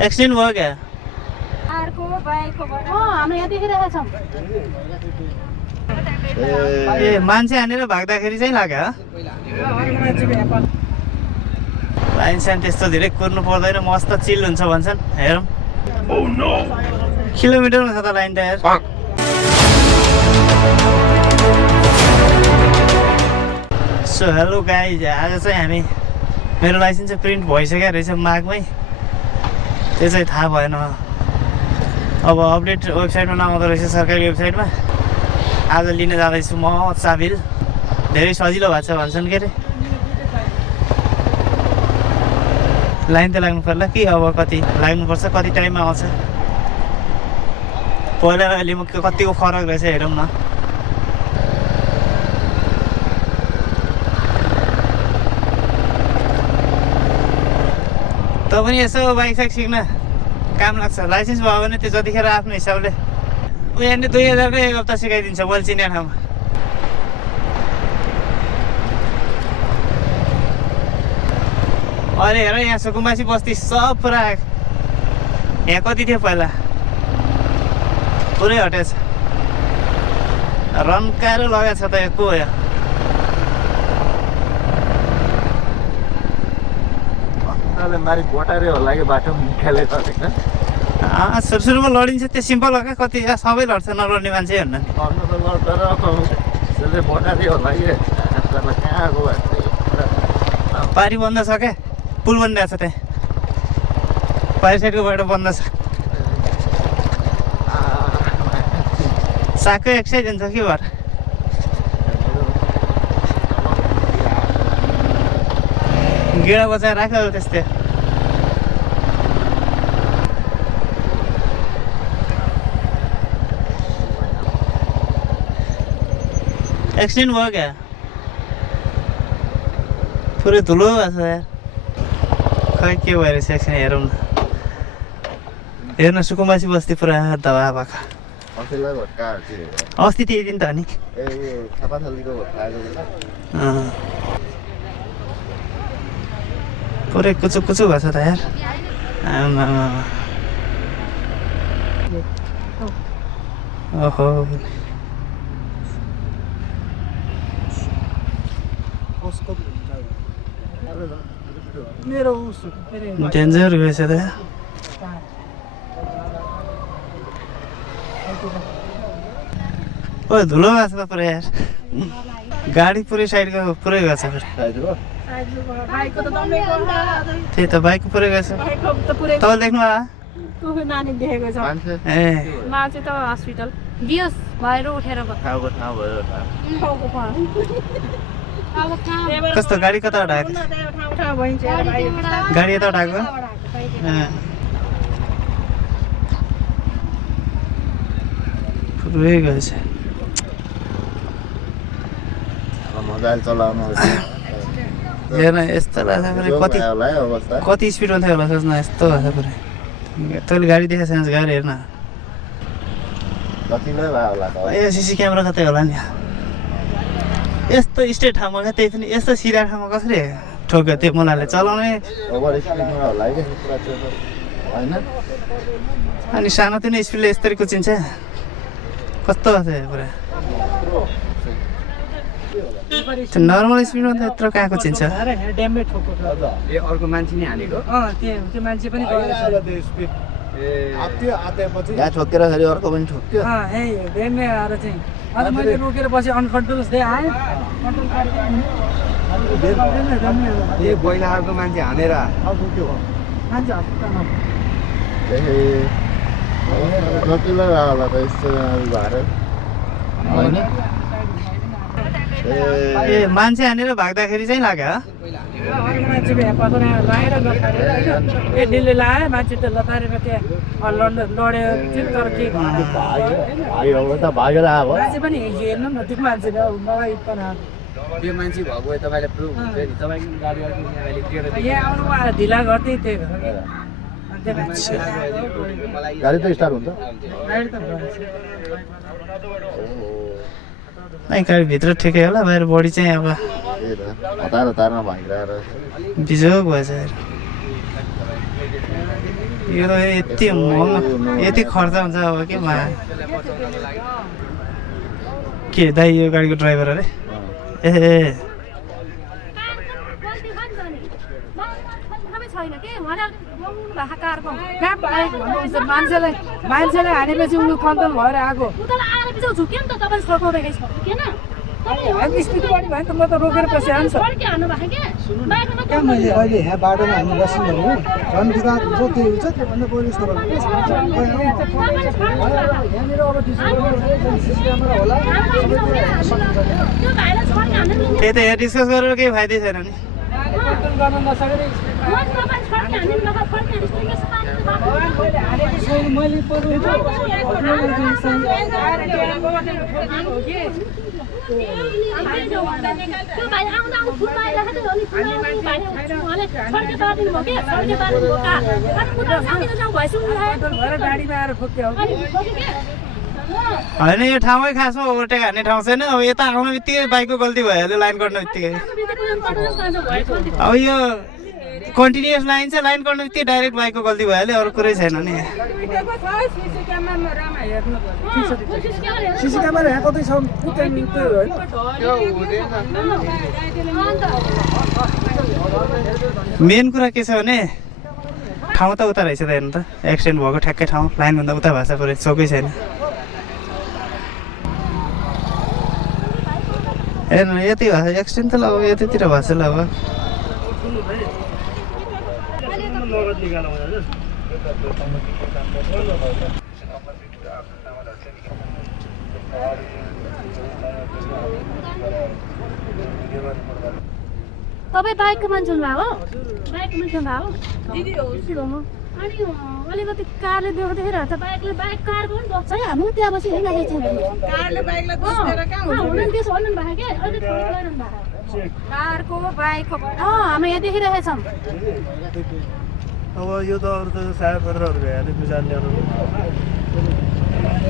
Accident भयो क्या? ए मान्छे हानेर भाग्दाखेरि चाहिँ लाग्यो। लाइन साइन त्यस्तो धेरै कुर्नु पर्दैन, मस्त चिल हुन्छ भन्छन्। हेरौँ किलोमिटरमा छ त लाइन त यार। सो हेलो गाइज, आज चाहिँ हामी मेरो लाइसेन्स चाहिँ प्रिन्ट भइसक्यो रहेछ मागमै, त्यो चाहिँ थाहा भएन। अब अपडेट वेबसाइटमा नआउँदो रहेछ, सरकारी वेबसाइटमा। आज लिन जाँदैछु म चाबिल, धेरै सजिलो भएको छ भन्छन् के अरे। लाइन त लाग्नु पर्ला कि अब कति लाग्नुपर्छ, कति टाइममा आउँछ। पहिला अहिले म कतिको फरक रहेछ हेरौँ न। त पनि यसो बाइक साइक सिक्न काम लाग्छ। लाइसेन्स भयो भने त्यो जतिखेर आफ्नो हिसाबले यहाँनिर 2000 एक हप्ता सिकाइदिन्छ मैले चिने ठाउँमा। अहिले हेर यहाँ सुकुम्बासी बस्ती सब पुरा, यहाँ कति थियो पहिला, पुरै हटेछ। रन्काएर लगाएको छ त यो को हो? मारी बोटारे होला कि बाटो निकाले सुरुमा लडिन्छ, त्यो सिम्पल हो क्या। कति सबै लड्छ, नलड्ने मान्छे भन्नु नि। बोटारे होला कि कहाँको पारी बन्द छ क्या, पुल बनिरहेको छ त्यहाँ, पारी साइडको बाटो बन्द छ। सागको एक्सर्साइज हुन्छ कि भएर गिडा बचाएर राख्यो त्यस्तै। एक्सिडेन्ट भयो क्या? पुरै धुलो भएको छ यार। खै के भइरहेछ एक्सिडेन्ट, हेरौँ न। हेर्न सुकुम्बासी बस्ती पुरा दबा भएको। अस्ति त्यही दिन त हो नि। पुरै कुचु कुचु भएको छ त यार। ओहो डेन्जर रहेछ त। ओ धुलो भएको छ त पुरै यार। गाडी पुरै साइडको पुरै गएको छ। त्यही त बाइकको पुरै गएको छ। तपाईँले देख्नु नानी देखेको छ। ए मान्छे त हस्पिटल बियोस भएर उठेर कस्तो गाडी कताबाट आएको? गाडी यताबाट आएको? पुरै गएछ। मोबाइल चलाउनु हेर्न यस्तो लाग्छ पुरै। कति स्पिडमा थियो होला सोच्न, यस्तो भएको छ पुरै। तैँले गाडी देखाएको छैन, गाडी हेर्न। ए सिसी क्यामेरा कतै होला नि। यस्तो स्ट्रेट ठाउँमा क्या, त्यही पनि यस्तो सिधा ठाउँमा कसरी ठोक्यो त्यो मुलाले चलाउने। अनि सानोतिनो स्पिडले यस्तरी कुचिन्छ, कस्तो भएको थियो पुरा। नर्मल स्पिडमा त यत्रो कहाँ कुचिन्छ? अर्को मान्छे नि हानेको त्यो मान्छे पनि यहाँ ठोकेर फेरि अर्को पनि ठोक्यो। मैले रोकेर पछि अनकन्ट्रोल आयो। ए बैलाको मान्छे हानेर ए मान्छे हानेर भाग्दाखेरि चाहिँ लाग्यो। मान्छे दिल्ली लायो, मान्छे त लतारेर त्यहाँ लड्यो तर के मान्छे पनि हेर्नु न त्यो मान्छे मलाई त्यो मान्छे भएको तपाईँले प्रुभ हुन्छ नि। तपाईँको गाडी यहाँ आउनु ढिला गर्दै थियो। गाडी त स्टार्ट हुन्छ। गाडी भित्र ठिकै होला, बाहिर बडी चाहिँ अब हतार हतारमा भागिरहेर बिजोग भएछ। यो त यति महँगो यति खर्च हुन्छ अब के मा के दाइ यो गाडीको ड्राइभर अरे ए मान्छेले हानेपछि उनी कन्ट्रोल भएर आएको स्थिति बढी भयो नि त म त रोकेर पछि आउँछ कहाँ मैले अहिले यहाँ बाटोमा हामी बस्यौँ भने झन् विवाद हुन्छ त्यो हुन्छ त्योभन्दा पहिले यस्तो त्यही त यहाँ डिस्कस गरेर केही फाइदै छैन नि कन्ट्रोल गर्न नसकेर गाडीमा आएर खोक्यो होइन यो ठाउँमै खासमा ओभरटेक हान्ने ठाउँ छैन अब यता आउनु बित्तिकै बाइकको गल्ती भइहाल्यो लाइन कट्नु बित्तिकै अब यो कन्टिन्युस लाइन छ लाइन कट्नु बित्तिकै डाइरेक्ट बाइकको गल्ती भइहाल्यो अरू कुरै छैन नि सिसी क्यामेरा यहाँ कतै छ मेन कुरा के छ भने ठाउँ त उता रहेछ त हेर्नु त एक्सिडेन्ट भएको ठ्याक्कै ठाउँ लाइनभन्दा उता भएको छ पुरै चौकै छैन हेर्नु यति भएको छ एक्सिडेन्ट त ल अब यतितिर भएको छ ल अब तपाईँ बाइकको मान्छे हुनुभएको हो बाइकको मान्छे हुनुभएको दिदी हो अनि अलिकति कारले देखाउँदाखेरि त बाइकले बाइक कारको पनि बस्छ है हाम्रो त्यहाँ बसी हिँडिरहेको छ कारले बाइकलाई बसेर कहाँ हुनु त्यसो भन्नु भएको के अहिले लगाइरहनु भएको कारको बाइकको हामी यहाँ देखिरहेछौँ अब यो त अरू त सायद पत्रहरू भइहाल्यो बुझाल्नेहरू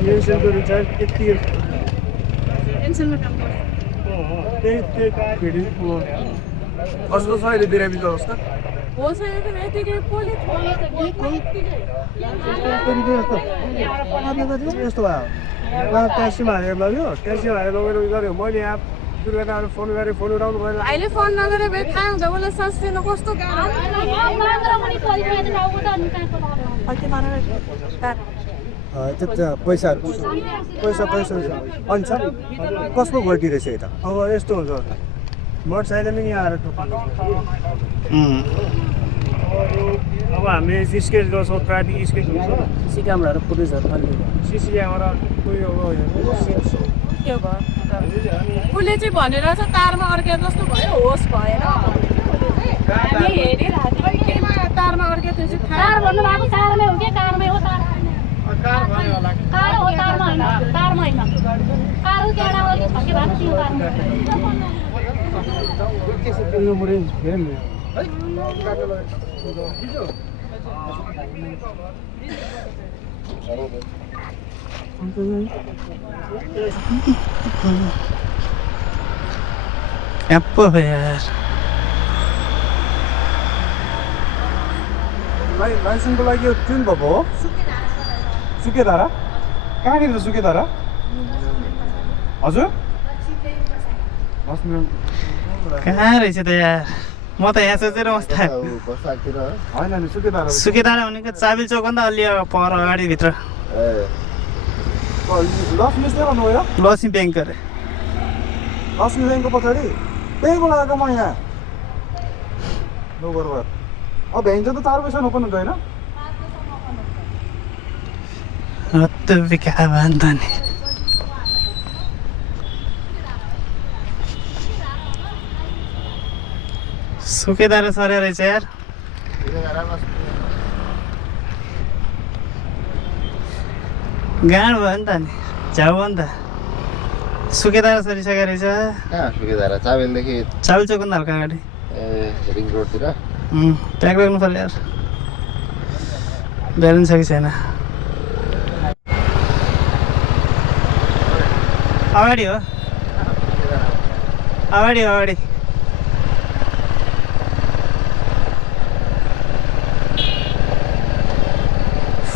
यो सेलको रिचार्ज यति पेन्सनमा काम गर्छ त्यही भिडियो कस्तो छ अहिले बिरामीको अवस्था यस्तो भयो ट्याक्सीमा हालेर लग्यो ट्याक्सीमा हालेर लगेर उयो गऱ्यो मैले यहाँ दुर्घटनाहरू फोन गरेँ फोन उठाउनु भएन अहिले फोन नगरे थाहा हुन्छ उसलाई सस्टिनु कस्तो पैसाहरू पैसा अनि छ कसको गल्ती रहेछ यता अब यस्तो हुन्छ मोटरसाइकल नै यहाँ आएर ठोक्नु अब हामी स्केच गर्छौँ ट्राफिक स्केच हुन्छ सिसी क्यामेराहरू पुलिसहरू सिसी क्यामेरा कोही अब के भयो उसले चाहिँ भनेर छ तारमा अड्के जस्तो भयो होस् भएर तारमा अड्के त्यो चाहिँ कार भन्नु भएको कारमै हो कि कारमै हो कार कार हो तारमा होइन तारमा होइन कार हो केटा हो कि छक्के भएको त्यो कारमा एप्पो यार लाइसेन्सको लागि यो ट्रेन भएको हो सुकेधारा कहाँनिर सुकेधारा हजुर कहाँ रहेछ त यार म त यहाँ सोचेर बस्दा होइन नि सुकेधारा सुकेदारा भनेको चाबिल चौक भन्दा अलि पर अगाडि भित्र लक्ष्मी चाहिँ भन्नुभयो लक्ष्मी ब्याङ्क अरे लक्ष्मी ब्याङ्कको पछाडि त्यहीँबाट आएको म यहाँ नगरबाट अब भ्याइन्छ त 4 पैसा ओपन हुन्छ होइन हत्तु बिका भन्दा नि सुकेदारा सरे रहेछ यार गाड भयो नि त नि झ्याउ भयो नि त सुकेदारा सरिसकेको रहेछ सुकेधारा चाबेलदेखि चाबिल चौकभन्दा हल्का अगाडि रिङ रोडतिर प्याक राख्नु पर्यो यार ब्यालेन्स छ कि छैन अगाडि हो अगाडि अगाडि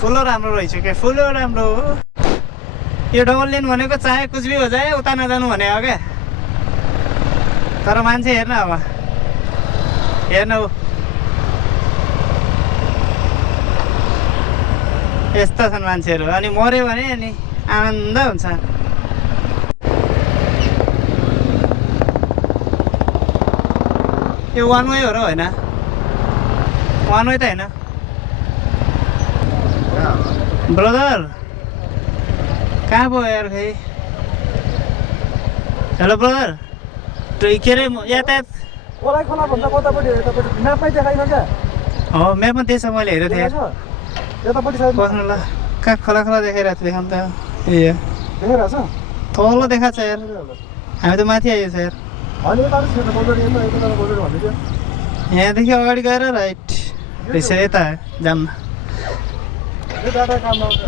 फुलो राम्रो रहेछ क्या फुलो राम्रो हो यो डबल लेन भनेको चाहे कुछ भी हो जाए उता नजानु भने हो क्या तर मान्छे हेर्न अब हेर्नु यस्ता छन् मान्छेहरू अनि मऱ्यो भने अनि आनन्द हुन्छ यो वान वे हो र होइन वान वे त होइन ब्रदर कहाँ पो यार खै हेलो ब्रदर के अरे यातायात खोलाइ खोला भन्दा कतापट्टि हो यतापट्टि म्यापमै देखाइन क्या हो म्यापमा त्यही छ मैले हेरेको थिएँ यतापट्टि साइड बस्नु ल कहाँ खोला खोला देखाइरहेको थियो देखाउनु त ए देखाइरहेको छ तल देखाएको छ यार हामी त माथि आइयो छ यार होइन यता छैन बोल्दै यता बोल्दै भन्दै थियो यहाँदेखि अगाडि गएर राइट रहेछ यता जाममा यो दादा काम आउँछ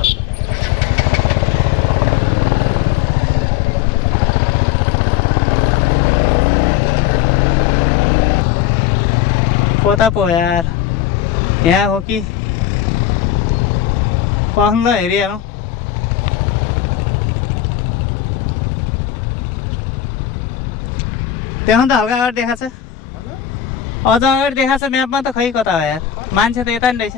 कता पो यार यहाँ हो कि पख्नु ल हेरिहालौँ त्यहाँ त हल्का अगाडि देखाएको छ अझ अगाडि देखाएको छ म्यापमा त खै कता हो यार मान्छे त यता नि रहेछ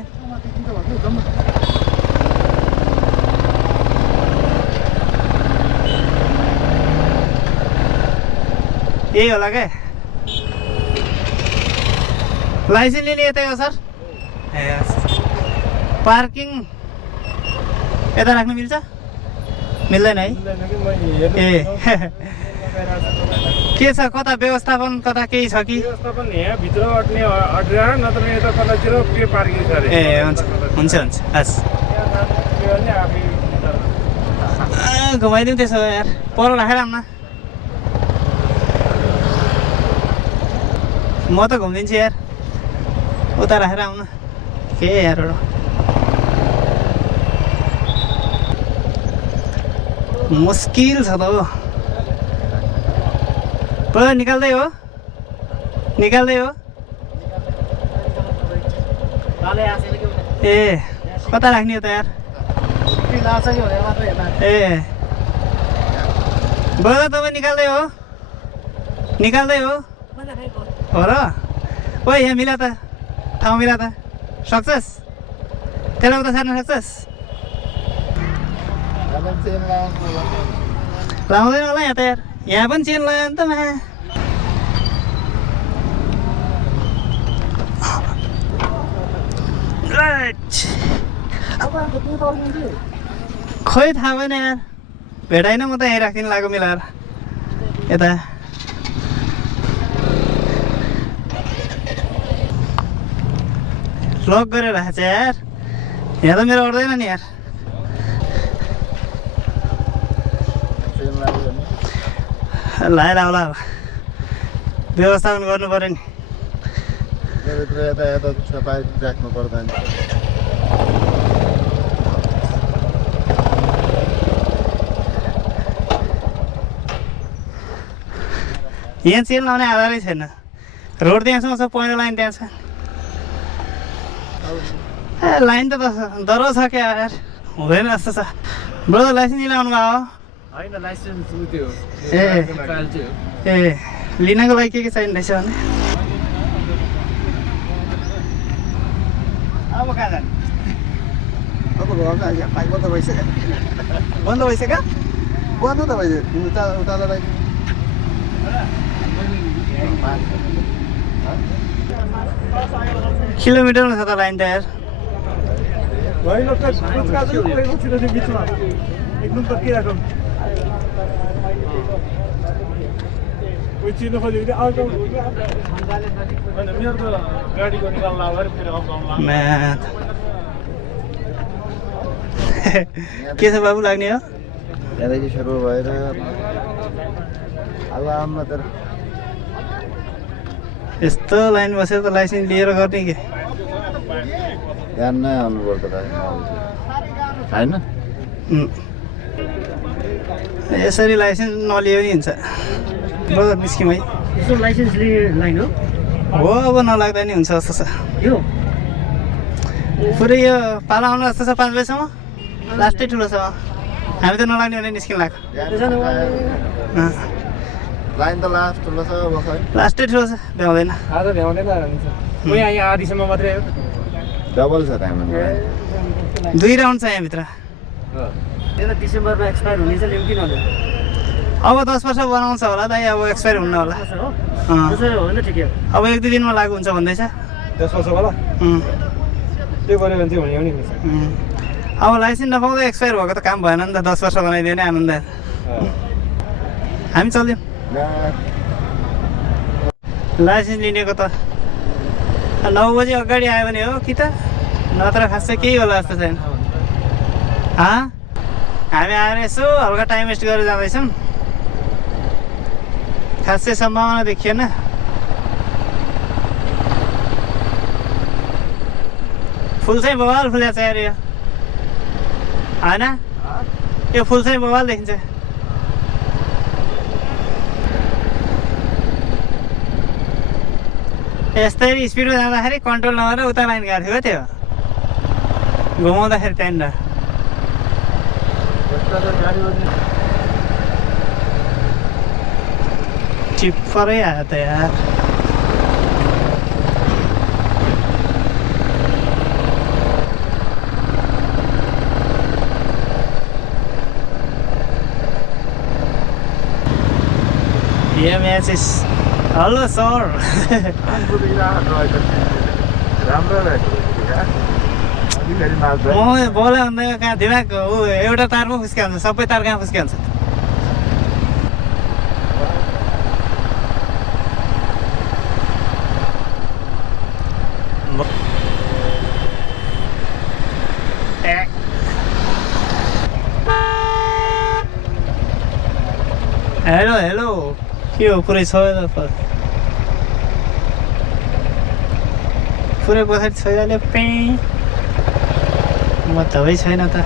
यही होला क्या लाइसेन्स लिने यतै हो सर ए पार्किङ यता राख्नु मिल्छ मिल्दैन है ए के छ कता व्यवस्थापन कता केही छ कि व्यवस्थापन यहाँभित्र अट्ने अटेर नत्र यता तलतिर के पार्किङ छ अरे ए हुन्छ हुन्छ हुन्छ हस् घुमाइदिउँ त्यसो भए यार पर राखेर आउन म त घुमिदिन्छु यार उता राखेर आउन के यार मुस्किल छ त हो पुरा निकाल्दै हो ए कता राख्ने हो त यार ए बडा तपाईँ निकाल्दै हो हो र ओ यहाँ मिला त ठाउँ मिला त सक्छस् त्यसलाई उता सार्न सक्छस् लाउँदैन होला यहाँ त यार यहाँ पनि चेन लगायो नि त मा खै थाहा भएन यार भेटाइन म त यहीँ राखिदिनु लाग्यो मिलाएर यता लक गरेर राखेको छ यार यहाँ त मेरो अड्दैन नि यार लाएर आउला अब व्यवस्थापन गर्नु पऱ्यो नि यता सफाइ राख्नु पर्दैन यहाँ चेन लाउने आधारै छैन रोड त्यहाँसम्म छ पहिलो लाइन त्यहाँ छ ए लाइन त डह्रो छ क्या यार हुँदैन जस्तो छ ब्रदर लाइसेन्स लिनु भयो होइन लाइसेन्स त्यो ए ट्रायल चाहिँ हो ए लिनको लागि के चाहिने रहेछ भने अब कहाँ जाने अब घरमा यहाँ पाइप बन्द भइसक्यो बन्द भइसक्यो बन्द त भइसक्यो उता किलोमिटरमा छ त लाइन त यार होइन त बिचमा एकदम तर्किरहेको चिन्नु खोज्यो भने आउँछ होइन मेरो त गाडीको निकाल्नु अगाडि फेरि आउँछ म्याथ के छ बाबु लाग्ने हो यहाँदेखि सुरु भएर अब आउनु त यस्तो लाइन बसेर त लाइसेन्स लिएर गर्ने के ध्यान नै आउनुपर्छ त होइन यसरी लाइसेन्स नलियो नि हुन्छ बजार निस्क्यौँ है यसो लाइसेन्स लिने लाइन हो हो अब नलाग्दा नि हुन्छ जस्तो छ यो पुरै यो पाला आउनु जस्तो छ 5 बजीसम्म लास्टै ठुलो छ हामी त नलाग्ने भने निस्किन लाग्यो लाइन त लास्ट ठुलो छ अब खै लास्टै ठुलो छ भ्याउँदैन आज भ्याउँदैन हुन्छ म यहाँ आधीसम्म मात्रै हो डबल छ टाइम 2 राउन्ड छ यहाँभित्र यो त डिसेम्बरमा एक्सपायर हुने चाहिँ ल्याउँ किन होला अब 10 वर्ष बनाउँछ होला दाइ अब एक्सपायर हुन्न होला त्यसरी हो भने ठिकै हो अब 1-2 दिनमा लागु हुन्छ भन्दैछ 10 वर्ष होला त्यो गऱ्यो भने चाहिँ हुने नि अब लाइसेन्स नपाउँदा एक्सपायर भएको त काम भएन नि त 10 वर्ष बनाइदियो भने आनन्द हामी चल्यौँ लाइसेन्स लिनेको त 9 बजी अगाडि आयो भने हो कि त नत्र खासै केही होला जस्तो छैन हामी आएर यसो हल्का टाइम वेस्ट गरेर जाँदैछौँ खासै सम्भावना देखिएन फुल चाहिँ बवाल फुल्या छ यार यो होइन यो फुल चाहिँ बवाल देखिन्छ यस्तै स्पिडमा जाँदाखेरि कन्ट्रोल नगरेर उता लाइन गएको थियो त्यो घुमाउँदाखेरि त्यहाँनिर टिप्परै आयो त यार Yeah, man, it's hello, sir. म बोला भन्दा कहाँ दिमाग एउटा तारमा फुस्किहाल्छ सबै तार कहाँ फुस्किहाल्छ हेलो हेलो के हो पुरै छ पुरै पछाडि छैन पे म त छैन त